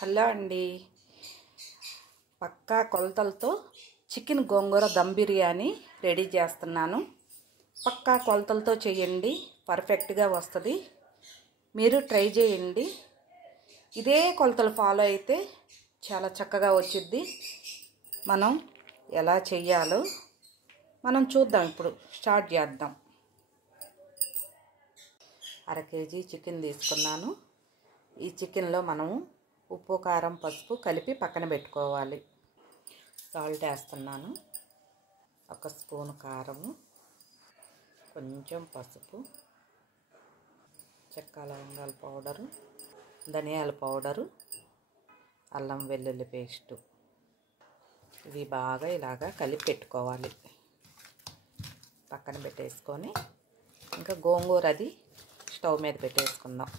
Hello అండి. పక్కా కొలతలతో chicken గోంగూర dum biryani ready చేస్తున్నాను. పక్కా కొలతలతో చేయండి, పర్ఫెక్ట్గా వస్తుంది. మీరు ట్రై చేయండి. ఇదే కొలతలు ఫాలో అయితే చాలా చక్కగా వచ్చిద్ది. మనం ఎలా చెయ్యాలో మనం చూద్దాం. ఇప్పుడు స్టార్ట్ చేద్దాం. 1/2 కేజీ చికెన్ తీసుకున్నాను. ఈ చికెన్లో మనము ఉప్పు, కారం, పసుపు కలిపి పక్కన పెట్టుకోవాలి. సాల్ట్ వేస్తున్నాను. 1 స్పూన్ కారము, కొంచెం పసుపు, చెక్క లవంగాల పౌడరు, ధనియాల పౌడరు, అల్లం వెల్లుల్లి పేస్టు. ఇవి బాగా ఇలాగా కలిపి పెట్టుకోవాలి. పక్కన పెట్టేసుకొని ఇంకా గోంగూర అది స్టవ్ మీద పెట్టేసుకుందాం.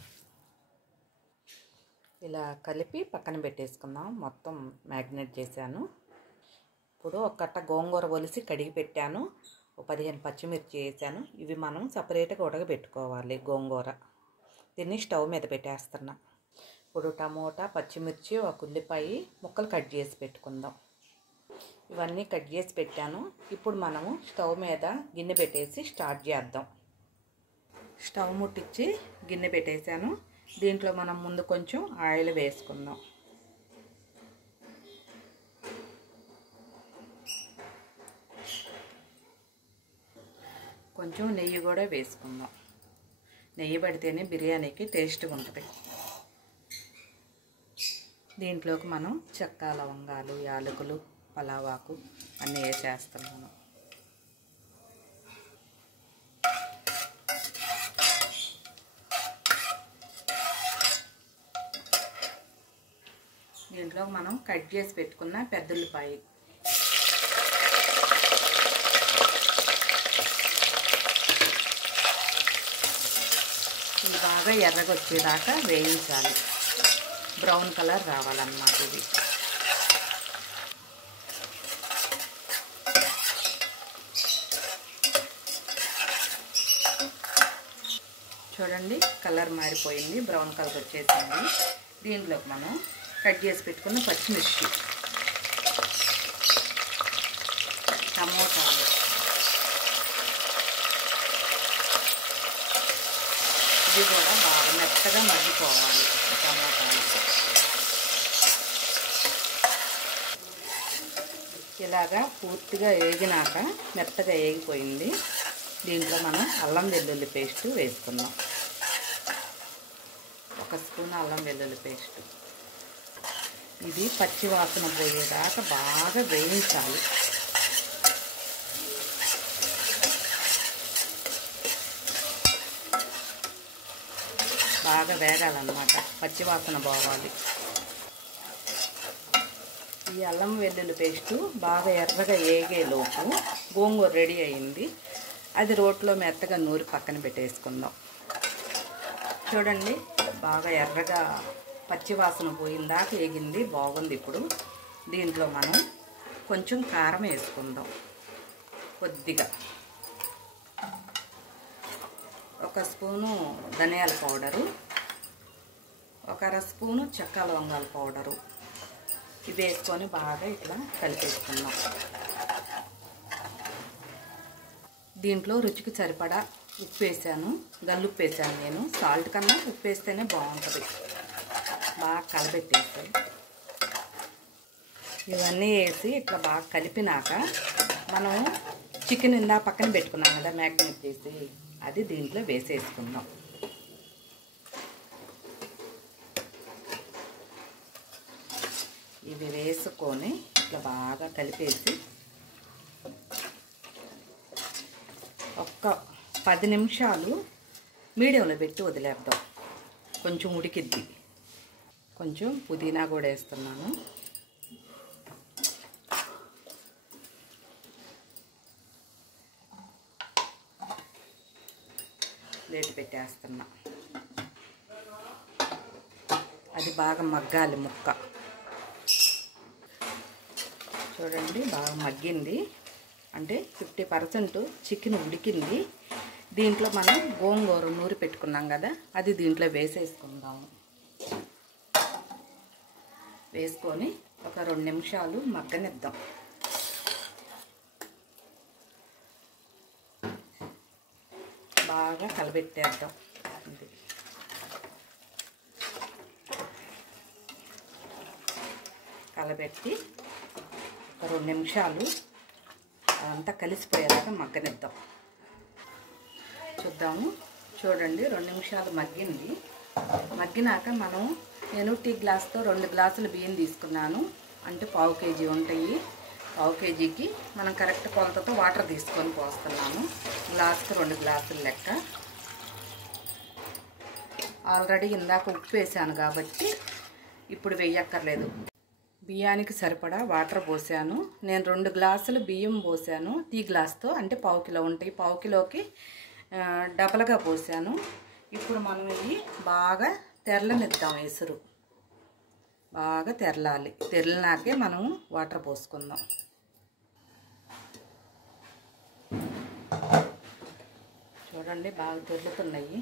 ఇలా కలిపి పక్కన పెట్టేసుకుందాం. మొత్తం మ్యాగ్నేట్ చేశాను. ఇప్పుడు ఒక కట్ట గోంగూర ఒలిసి కడిగి పెట్టాను. 15 పచ్చిమిర్చి వేసాను. ఇవి మనం సపరేట్గా ఉడకబెట్టుకోవాలి. గోంగూర దీన్ని స్టవ్ మీద పెట్టేస్తున్నా. ఇప్పుడు టమోటా, పచ్చిమిర్చి, ఒక ఉల్లిపాయ ముక్కలు కట్ చేసి పెట్టుకుందాం. ఇవన్నీ కట్ చేసి పెట్టాను. ఇప్పుడు మనము స్టవ్ మీద గిన్నె పెట్టేసి స్టార్ట్ చేద్దాం. స్టవ్ ముట్టించి గిన్నె పెట్టేశాను. దీంట్లో మనం ముందు కొంచెం ఆయిల్ వేసుకుందాం. కొంచెం నెయ్యి కూడా వేసుకుందాం. నెయ్యి పడితేనే బిర్యానీకి టేస్ట్గా ఉంటుంది. దీంట్లోకి మనం చెక్క, లవంగాలు, యాలకులు, పలావాకు అన్నీ వేసేస్తున్నాను. దీంట్లో మనం కట్ చేసి పెట్టుకున్న పెద్ద ఉల్లిపాయ, ఇది బాగా ఎర్రగా వచ్చేదాకా వేయించాలి. బ్రౌన్ కలర్ రావాలన్నమాట. ఇది చూడండి, కలర్ మారిపోయింది, బ్రౌన్ కలర్ వచ్చేసింది. దీంట్లోకి మనం కట్ చేసి పెట్టుకున్న పచ్చిమిర్చి, టమోటాలు, ఇవి కూడా బాగా మెత్తగా మగ్గిపోవాలి. టమోటాలు ఇలాగా పూర్తిగా వేగినాక మెత్తగా వేగిపోయింది. దీంట్లో మనం అల్లం వెల్లుల్లి పేస్ట్ వేసుకుందాం. 1 స్పూన్ అల్లం వెల్లుల్లి పేస్ట్. ఇది పచ్చి వాసన పోయేదాకా బాగా వేయించాలి. బాగా వేగాలన్నమాట, పచ్చి వాసన పోవాలి. ఈ అల్లం వెల్లుల్లి పేస్టు బాగా ఎర్రగా వేగేలోపు గోంగూర రెడీ అయింది. అది రోట్లో మెత్తగా నూరి పక్కన పెట్టేసుకుందాం. చూడండి, బాగా ఎర్రగా పచ్చి వాసన పోయిందాక వేగింది, బాగుంది. ఇప్పుడు దీంట్లో మనం కొంచెం కారం వేసుకుందాం. కొద్దిగా 1 స్పూను ధనియాల పౌడరు, 1/2 స్పూను చెక్క లవంగాల పౌడరు. ఇవి వేసుకొని బాగా ఇట్లా కలిపేసుకుందాం. దీంట్లో రుచికి సరిపడా ఉప్పు వేసాను. గల్లుప్పు వేసాను నేను. సాల్ట్ కన్నా ఉప్పు వేస్తేనే బాగుంటుంది. బాగా కలబెట్టేసి ఇవన్నీ వేసి ఇట్లా బాగా కలిపినాక మనం చికెన్ ఇందా పక్కన పెట్టుకున్నాం కదా మ్యాగ్నేట్ చేసి, అది దీంట్లో వేసేసుకుందాం. ఇవి వేసుకొని ఇట్లా బాగా కలిపేసి ఒక్క 10 నిమిషాలు మీడియంలో పెట్టి వదిలేద్దాం. కొంచెం ఉడికిద్ది. కొంచెం పుదీనా కూడా వేస్తున్నాను. ప్లేట్ పెట్టేస్తున్నా. అది బాగా మగ్గాలి ముక్క. చూడండి, బాగా మగ్గింది. అంటే 50% చికెన్ ఉడికింది. దీంట్లో మనం గోంగూర నూరి పెట్టుకున్నాం కదా, అది దీంట్లో వేసేసుకుందాము. వేసుకొని ఒక 2 నిమిషాలు మగ్గనిద్దాం. బాగా కలబెట్టేద్దాం. కలబెట్టి ఒక 2 నిమిషాలు అదంతా కలిసిపోయేలాగా మగ్గనిద్దాం. చూద్దాము. చూడండి 2 నిమిషాలు మగ్గింది. మగ్గినాక నేను టీ గ్లాస్తో 2 గ్లాసులు బియ్యం తీసుకున్నాను. అంటే 1/2 కేజీ ఉంటాయి. 1/2 కేజీకి మనం కరెక్ట్ కొలతతో వాటర్ తీసుకొని పోస్తున్నాను. గ్లాస్కి 2 గ్లాసులు లెక్క. ఆల్రెడీ ఇందాక ఉప్పు వేసాను కాబట్టి ఇప్పుడు వేయక్కర్లేదు. బియ్యానికి సరిపడా వాటర్ పోసాను. నేను 2 గ్లాసులు బియ్యం పోసాను టీ గ్లాస్తో. అంటే 1/2 కిలో ఉంటాయి. 1/2 కిలోకి డబల్గా పోసాను. ఇప్పుడు మనం ఇవి బాగా తెరలనిద్దాం. ఎసురు బాగా తెరలాలి. తెరలినాకే మనం వాటర్ పోసుకుందాం. చూడండి బాగా తెరులుతున్నాయి.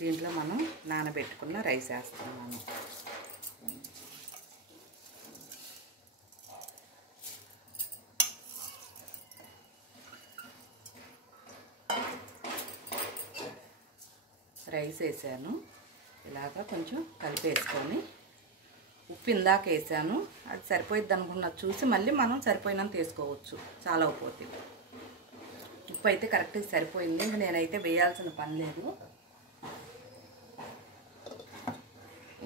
దీంట్లో మనం నానబెట్టుకున్న రైస్ వేస్తున్నాము. రైస్ వేసాను. ఇలాగా కొంచెం కలిపేసుకొని ఉప్పు ఇందాక వేసాను. అది సరిపోయిద్ది అనుకున్నది చూసి మళ్ళీ మనం సరిపోయినంత వేసుకోవచ్చు. చాలా ఉప్పు ఉప్పు అయితే కరెక్ట్గా సరిపోయింది. ఇంకా నేనైతే వేయాల్సిన పని లేదు.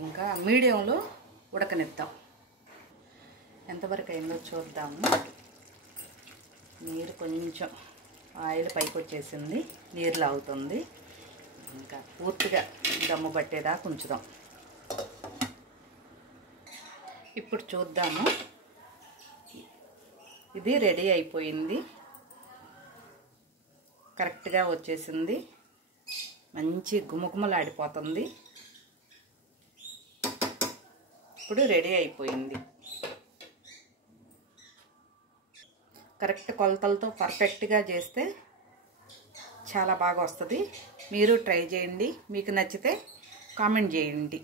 ఇంకా మీడియంలో ఉడకనిద్దాం. ఎంతవరకు అయిందో చూద్దాము. నీరు కొంచెం ఆయిల్ పైకి వచ్చేసింది. నీరు లాగుతుంది. ఇంకా పూర్తిగా దమ్ము పట్టేదాకా ఉంచుదాం. ఇప్పుడు చూద్దాము. ఇది రెడీ అయిపోయింది. కరెక్ట్గా వచ్చేసింది. మంచి గుమగుమలాడిపోతుంది. ఇప్పుడు రెడీ అయిపోయింది. కరెక్ట్ కొలతలతో పర్ఫెక్ట్గా చేస్తే చాలా బాగా వస్తుంది. మీరు ట్రై చేయండి. మీకు నచ్చితే కామెంట్ చేయండి.